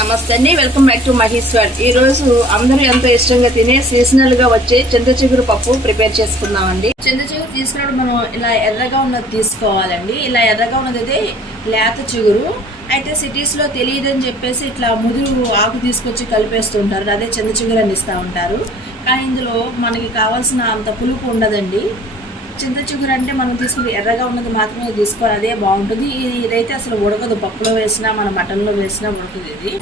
నమస్తే అండి. Welcome back to Maheshwar. ఈ రోజు అందరూ ఎంతో ఇష్టంగా తినే సీజనల్గా వచ్చే చింతచిగురు పప్పు ప్రిపేర్ చేసుకుందామండి. చింతచిగురు తీసుకున్నప్పుడు మనం ఇలా ఎర్రగా ఉన్నది తీసుకోవాలండి. ఇలా ఎర్రగా ఉన్నది అయితే లేత చిగురు. అయితే సిటీస్లో తెలియదని చెప్పేసి ఇట్లా ముదురు ఆకు తీసుకొచ్చి కలిపేస్తుంటారు అదే చింతచిగురు అని ఇస్తూ ఉంటారు. కానీ ఇందులో మనకి కావాల్సిన అంత పులుపు ఉండదండి. చింత చిగురు అంటే మనం తీసుకుని ఎర్రగా ఉన్నది మాత్రమే తీసుకోవాలి అదే బాగుంటుంది. ఇది ఇదైతే అసలు ఉడకదు. పప్పులో వేసినా మన మటన్లో వేసినా ఉడకదు ఇది.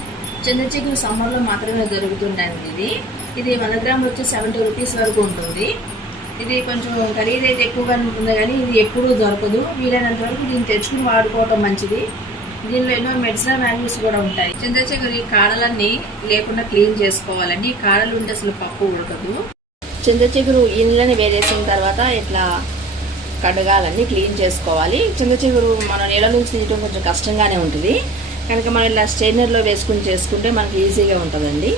చింత చిగురు సమ్మర్లో మాత్రమే దొరుకుతుందండి ఇది. ఇది వన్ గ్రాములు వచ్చి సెవెంటీ రూపీస్ వరకు ఉంటుంది. ఇది కొంచెం ఖరీదు అయితే ఎక్కువగా ఉంటుంది కానీ ఇది ఎప్పుడూ దొరకదు. వీలైనంత వరకు దీన్ని తెచ్చుకుని వాడుకోవటం మంచిది. దీనిలో ఎన్నో మెడిసినల్ వాల్యూస్ కూడా ఉంటాయి. చింత చిగురు ఈ కాడలన్నీ లేకుండా క్లీన్ చేసుకోవాలండి. ఈ కాడలు ఉంటే అసలు పప్పు ఉడకదు. చింత చిగురు ఇండ్లని వేరేసిన తర్వాత ఇట్లా కడగాలని క్లీన్ చేసుకోవాలి. చింత చిగురు మన నీళ్ళ నుంచి తీయడం కొంచెం కష్టంగానే ఉంటుంది. కనుక మనం ఇలా స్ట్రైనర్లో వేసుకుని చేసుకుంటే మనకి ఈజీగా ఉంటుందండి.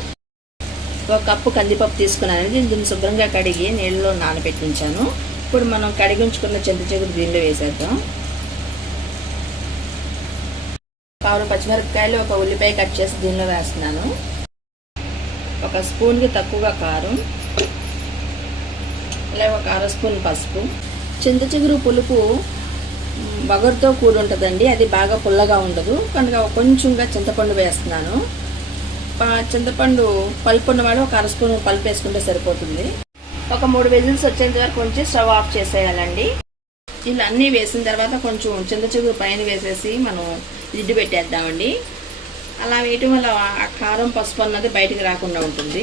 ఒక కప్పు కందిపప్పు తీసుకున్నాను దీన్ని శుభ్రంగా కడిగి నీళ్ళలో నానబెట్టించాను. ఇప్పుడు మనం కడిగి ఉంచుకున్న చింత చిగురు దీనిలో వేసేద్దాం. పావులు పచ్చిమిరపకాయలు ఒక ఉల్లిపాయ కట్ చేసి దీనిలో వేస్తున్నాను. ఒక స్పూన్కి తక్కువగా కారం. అలాగే ఒక అర స్పూన్ పసుపు. చింత చిగురు పులుపు బగర్తో కూడి ఉంటుందండి అది బాగా పుల్లగా ఉండదు. కనుక కొంచెంగా చింతపండు వేస్తున్నాను. చింతపండు పల్పు ఉన్నవాడు ఒక అర స్పూన్ పల్పు వేసుకుంటే సరిపోతుంది. ఒక మూడు విజిల్స్ వచ్చేంత వరకు ఉంచి స్టవ్ ఆఫ్ చేసేయాలండి. ఇలా అన్నీ వేసిన తర్వాత కొంచెం చింత చిగురు పైన వేసేసి మనం జిడ్డు పెట్టేద్దామండి. అలా వేయటం వల్ల ఆ కారం పసుపు అన్నది బయటికి రాకుండా ఉంటుంది.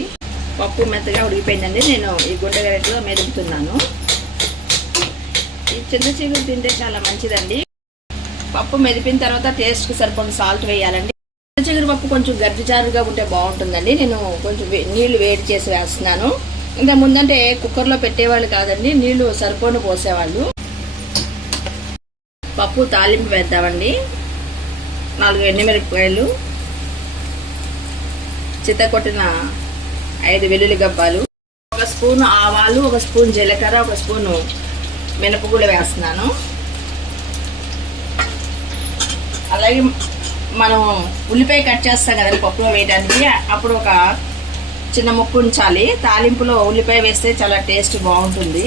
పప్పు మెత్తగా ఉడికిపోయిందండి. నేను ఈ గుడ్డగరెట్లో మెదుపుతున్నాను. ఈ చింత చిగురు తింటే చాలా మంచిదండి. పప్పు మెదిపిన తర్వాత టేస్ట్కి సరిపడిన సాల్ట్ వేయాలండి. చింత చిగురు పప్పు కొంచెం గర్భిచారుగా ఉంటే బాగుంటుందండి. నేను కొంచెం వే- నీళ్ళు వేడి చేసి వేస్తున్నాను. ఇంకా ముందంటే కుక్కర్లో పెట్టేవాళ్ళు కాదండి. నీళ్ళు సరిపోను పోసేవాళ్ళు. పప్పు తాలింపు వేద్దామండి. నాలుగు ఎండుమిరపకాయలు. చిత్తకొట్టిన ఐదు వెల్లుల్లి గబ్బాలు ఒక స్పూన్ ఆవాలు ఒక స్పూన్ జీలకర్ర ఒక స్పూను మినపగుళ్ళు వేస్తున్నాను. అలాగే మనం ఉల్లిపాయ కట్ చేస్తాం కదండి పప్పులో వేయడానికి అప్పుడు ఒక చిన్న ముక్కు ఉంచాలి. తాలింపులో ఉల్లిపాయ వేస్తే చాలా టేస్ట్ బాగుంటుంది.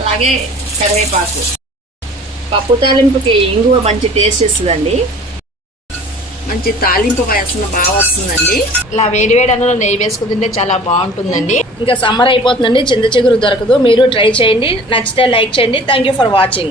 అలాగే కరివేపాకు. పప్పు తాలింపుకి ఇంగువ మంచి టేస్ట్ ఇస్తుందండి. మంచి తాలింపు వాసన బాగా వస్తుందండి. ఇలా వేడి వేడి అన్నంలో నెయ్యి వేసుకుని తింటే చాలా బాగుంటుందండి. ఇంకా సమ్మర్ అయిపోతుందండి చింత చిగురు దొరకదు. మీరు ట్రై చేయండి నచ్చితే లైక్ చేయండి. Thank you for watching